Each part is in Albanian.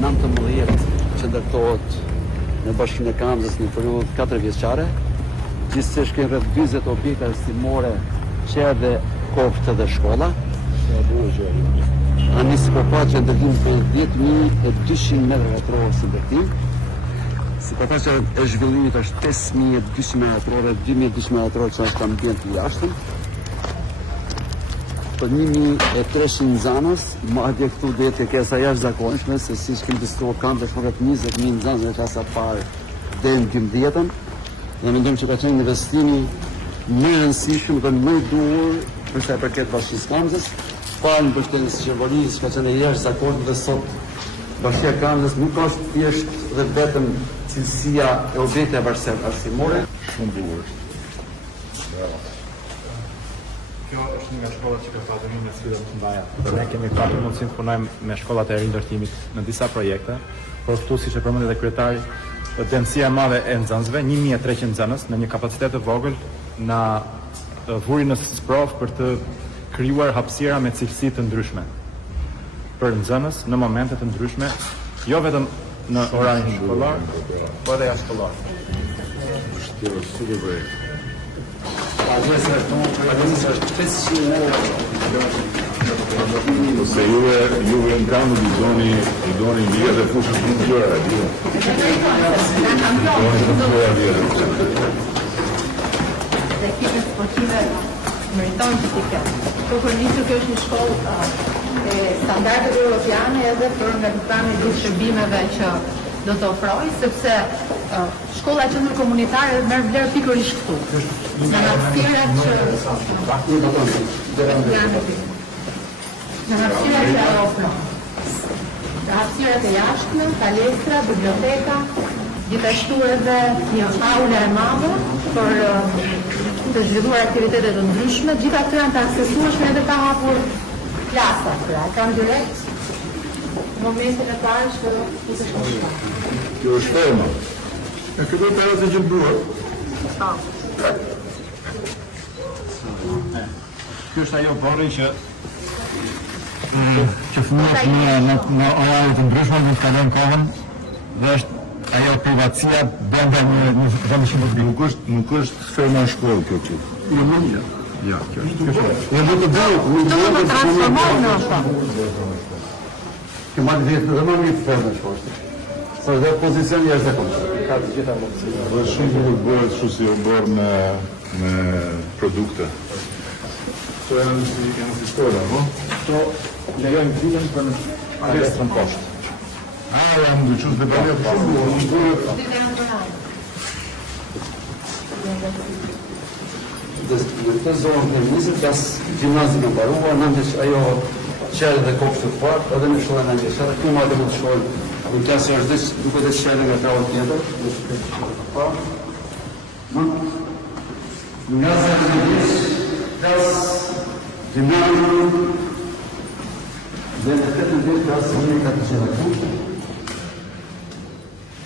19 që ndërtohet në Bashkinë e Kamzës në periudhë 4 vjeçare. Gjithsesi kemi rreth 40 objekte arsimore që edhe koftë dhe shkolla. Ani sipërfaqe ndërtim për 10.200 m2 si ndërtim. Sipërfaqja e zhvillimit është 5.200 m2, 2.200 m2 që është ambient i jashtëm. Për 1.300 nxanës, madje këtu do jetë kërkesa jashtëzakonshme, se siç kemi diskutuar kanë të shkruar 20.000 nxanës në klasa parë deri në 12-ën. Dhe mendojmë që ka qenë investimi më i rëndësishëm dhe më i duhur për sa i përket Bashkisë Kamzës. Falë mbështetjes së qeverisë ka qenë jashtëzakonshme dhe sot Bashkia e Kamzës nuk është thjesht dhe vetëm cilësia e objekteve arsimore. Shumë bukur. Kjo është një nga shkollat që ka pasur një sfida të mëdha. Ne kemi pasur mundësinë të punojmë me shkollat e rindërtimit në disa projekte, por këtu siç e përmendi edhe kryetari, densija e madhe e nxënësve, 1300 nxënës në një kapacitet të vogël na vuri në sprov për të krijuar hapësira me cilësi të ndryshme për nxënës në momente të ndryshme, jo vetëm në orarin shkollar, por edhe jashtëkollor. Super projekt. Adresa është 500 Se juve në Kamzë i doni vijat e fushës në gjëra, Dhe ekipet sportive meritojnë që t'i kemë. Për nisur kjo është një shkollë e standardeve europiane edhe për nga plani i shërbimeve që do të ofrojë, sepse shkolla qendër komunitare merr vlerë pikërisht këtu. Në hapësirat që ofron. Në hapësirat e jashtme, palestra, biblioteka, gjithashtu edhe një aule e madhe për të zhvilluar aktivitete të ndryshme, gjitha këto janë të aksesueshme edhe pa hapur klasa. Pra, kam direkt momentin e parë që të shkolla. Kjo është ferma. Kjo do të rrezë gjëmbruar. Kjo është ajo borri që fëmijët në orare të ndryshme mund të kalojnë kohën dhe është ajo privatësia brenda një vendi që Nuk është ferma e shkollë kjo që. Jo, më një. Ja, kjo është. Jo, më të bëjë. Do të transformohet në shkollë. Kjo madje vjetë dhe më një të ferme shkollë. Sa dhe pozicion jashtëzakonshëm. ka të gjitha mundësitë. Dhe shumë bukur bëhet kështu si u bërë me produkte. Këto janë si stola, po? Këto lejojnë vijën për në palestrën poshtë. Janë ndryqus detalja për shumë. Në këtë zonë të njësit, pas gjimnazi në baruar, në ndësh ajo qërë dhe kopshtë të partë, edhe në shkollën në ndësh, edhe këtu ma dhe më të shkollë, në klasë e është duke dhe qërë nga krahët tjetër, në shkollë të partë. Nga zërë në ndësh, klasë gjimnazi, dhe në këtë ndësh klasë një ka të qërë këtu,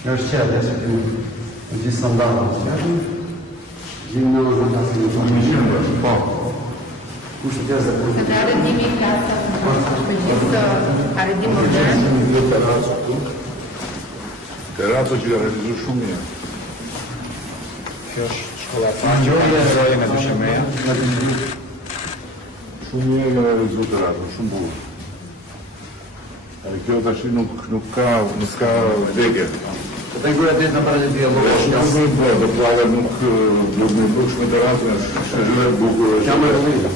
në është qërë dhe që këtu në gjithë standartë të qërë, Gjimnazë në klasë në tonë. Po. Kushtë të jazë dhe Këtë arëndimi i klasës për gjithë arëndim modern. Terato që ka realizu shumë mirë. Kjo është shkolla e parë që realizohej me dyshemëria. Shumë mirë ka realizu terato, shumë bukur. Kjo tash nuk ka vdekje. Këtë ngurë e ditë në para një dialogë. Dhe plave nuk me bush me terasën, është gjyre bukur,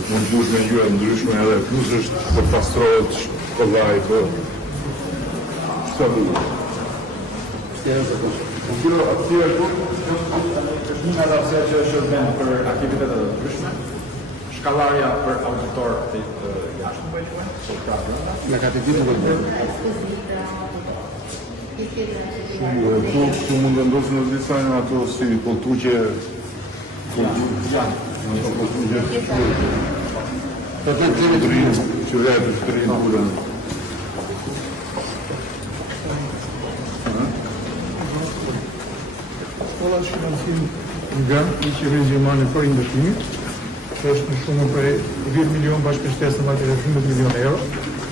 mund bush me gjyre ndryshme edhe plus është për pastrohet shkollaj për qëta bukur. Kjo atyre është një nga rafësia që është vend për aktivitetet të ndryshme. Shkallarja për auditor të jashtë bëjshme, që ka brenda. Nga ka të ditë në bëjtë. Tu mund të ndosë në disa në ato si kulturqe Për të të të rinë. që vetë të rinë burën. Shkolla është financim nga i qeverisë gjermane për investimin, që është në shumë për 10 milion bashkështesë në materi 15 milion euro.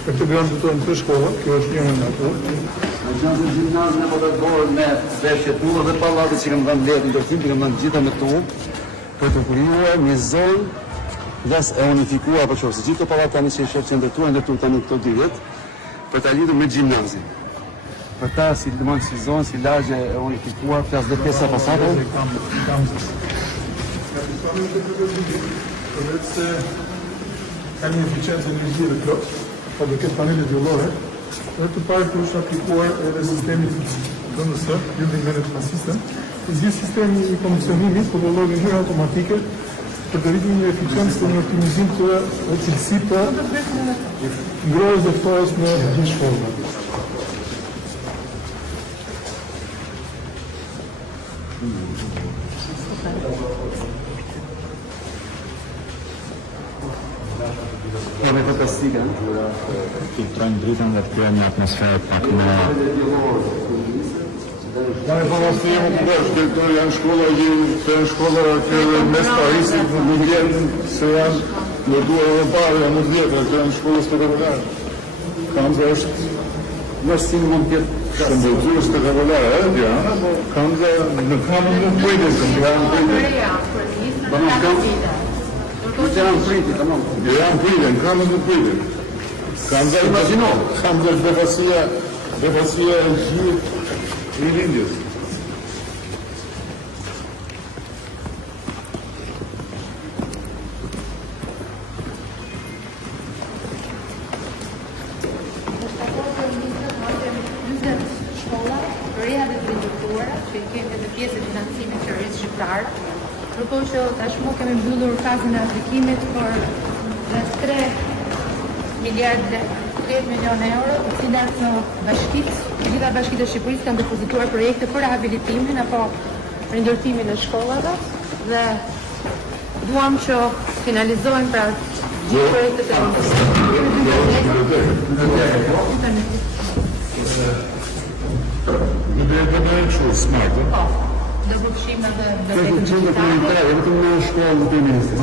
Për këtë grant dotohen 3 shkolla, kjo është një nga ato. Në që nëse gjimnazën e modernorë me veshje tullë dhe pallate që kanë dhënë letë ndërtim, kanë dhënë gjitha me tullë, për të krijuar një zonë dhe e unifikuar për qoftë. Gjithë të pallate tani që i shef që ndërtuar tani këto 2 vjet, për ta lidhur me gjimnazin. Për ta si domon si zonë, si lagje e unifikuar, flas dhe pjesa fasade. Përveç se ka një eficiencë energjive plot, pa do këtë panele vjollore, dhe të parë të është aplikuar edhe sistemi DNS, Building Management System, gjithë sistemi i komisionimit po do llojë në mënyrë automatike për të rritur një eficiencë dhe një optimizim të cilësi të ngrohjes dhe ftohjes në gjithë shkollat. Kemi fantastike. Filtrojnë dritën dhe të kryojnë një atmosferë pak më... Ka e pamastime të bërë, këto janë shkolla që mes Parisit nuk vjenë se janë në duar dhe parë, janë në vjetë, këto janë shkolla spektakolare. Kamza është Nështë si mund tjetë shëndetyrë spektakolare, Diana, po Kamza në kamën nuk pojtë, në janë pojtë. që janë friti, tamam. Janë pojtë, në kamën nuk pojtë. Kamza është befasia e gjithë i lindjes. Ndërkohë që tashmë kemi mbyllur fazën e aplikimit për rreth 3 miliardë 30 milionë euro, të cilat bashkitë, të gjitha bashkitë e Shqipërisë kanë depozituar projekte për rehabilitimin apo rindërtimin e shkollave dhe duam që finalizojnë pra gjithë projektet e do përfshim edhe bibliotekën digitale. Vetëm në shkollë të ministrit.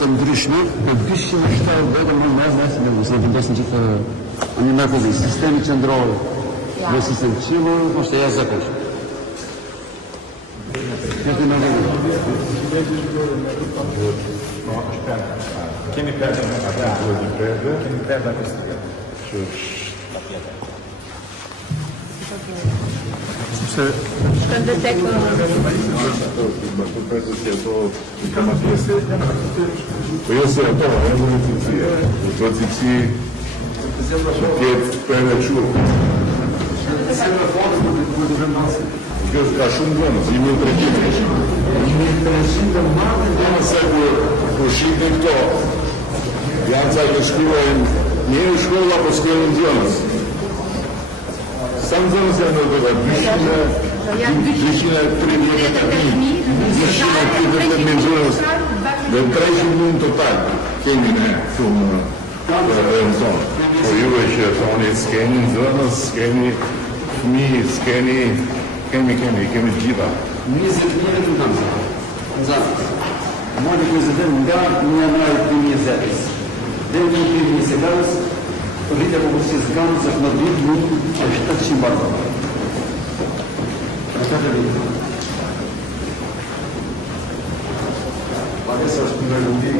Të ndryshme, për 207 vetëm në mesë në se vendosin gjithë një mrekulli, sistemi qendror me sistem qilur, është e jashtëzakonshme. Kemi perdë në Shkën dhe tek Po jo se ato, e më në cilësia. Do cilësi që tjetë për e qurë. Kjo ka shumë vëndës, 1300. 1300 dhe marrë dhe nëse ku shikën këto, janë ca që shkruajnë një shkolla po shkruajnë zënës. Sa në zënës janë në të 230.000 zënës dhe 300.000 total kemi ne shumë në zonë. Po juve që thoni s'keni zënës, s'keni fëmijë, s'keni kemi gjitha. 20.000 të kam zënë. Zënë. Mori 20 nga 1 januar 2020. Dhe në 2020 rritja popullsisë Gamës është në 10.000 e 700 barzave. Asta të rritë. Adesso është mërgullim.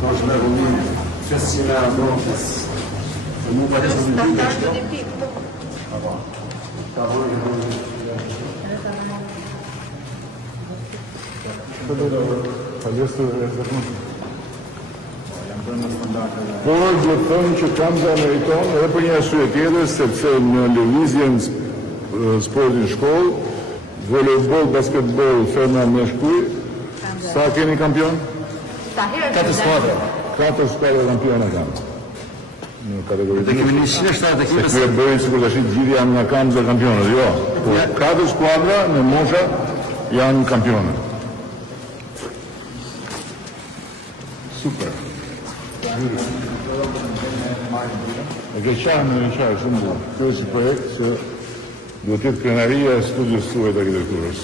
To është mërgullim. Fesime a nofës. Dhe mu për esë në një qëto. Ka Por do të thonë që Kamza meriton edhe për një arsye tjetër, sepse në lëvizjen sportin shkollë, volejboll, basketbol, ferma me shkuj, sa keni kampion? 4 skuadra. 4 skuadra kampiona kanë. Në kategorinë. Dhe kemi 170 ekipe. Se kjo bëjë sikur tash gjithë janë nga Kamza kampionët, jo. Po 4 skuadra në mosha janë kampionë. Super. E ke qanë në qarë shumë bukur. Kjo është projekt që do t'jetë krenaria e studios tuaj të arkitekturës.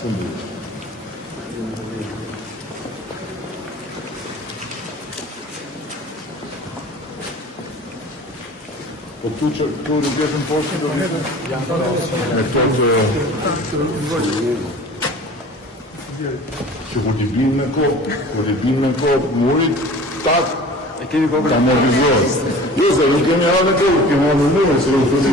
Shumë bukur. Po këtu rrugën poshtë do të me këto që kur t'i bimë në kohë, murit, tak, E kemi kokën. ta amortizuar. Jo, se nuk kemi havë në kohë, kemi havë në mërë, se nuk të një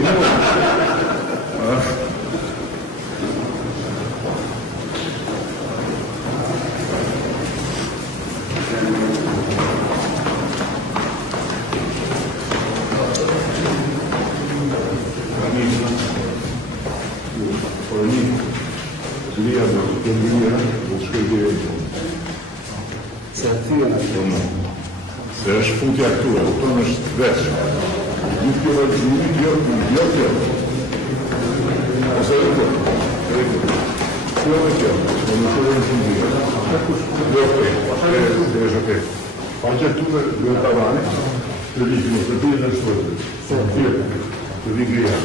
se është futja këtu, e kupton është veç. Nuk kjo jo. Ose kjo. Kjo dhe kjo. Po nuk kjo dhe në fundija. Jo, është okej. Pa që këtu dhe tavani, të vikë, të tijë në shtojtë. Të vikë grija.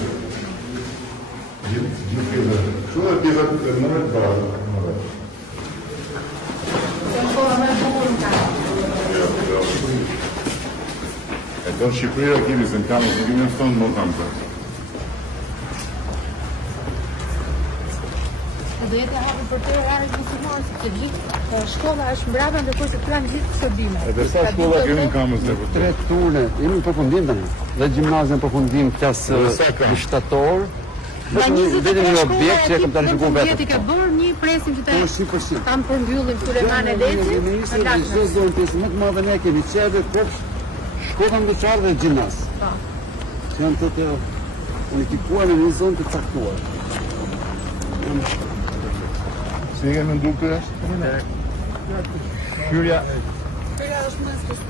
Gjithë pjesë. Kjo dhe pjesët e mëret barë. E do në Shqipëria kemi se në kamës, në kemi në fëtonë më kamë të. Do jetë e hapur për të rarë muslimanë, sepse gjithë shkolla është mbrapa ndërkohë se kanë gjithë shërbime. Edhe sa shkolla kemi në kamës në për 3 turne, jemi në përfundim tani. Dhe gjimnazin përfundim klasë shtator. Vetëm një objekt që e kam tani shkuar vetëm. Ti ke bërë një presim që Po 100%. tam përmbyllim Sulejman Eleci. Çdo zonë pjesë më të madhe ne kemi çeve kopsh, shkolla mbëshar dhe gjimnaz. Po. Që janë të unifikuar në një zonë të caktuar. si e kemi ndu këtë? Hyrja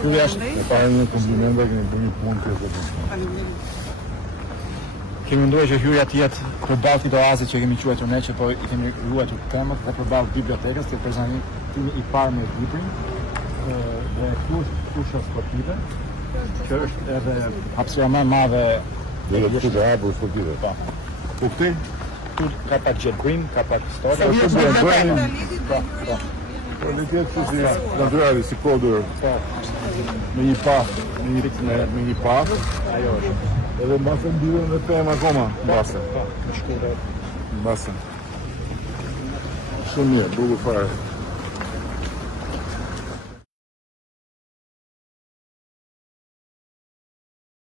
E parë një kompliment dhe kemi bërë një punë të kemi nduar që hyrja të jetë përballë këtij oazi që kemi quajtur ne, që po i kemi ruajtur këmbët dhe përballë bibliotekës, të prezantimi i parë me librin, dhe këtu është fusha sportive, që është edhe hapësira më e madhe Dhe të të hapur sportive. Po. Po këti? Këtu ka pak gjetbrim, ka pak historia. Po të bëjmë Po. Po në tjetë që si naturali, si kodur, me një paf, me një paf, Ajo është. edhe mbasën mbidhen dhe temë akoma, mbasën. Po, në shkollë. Mbasën. Shumë mirë, bukur fare.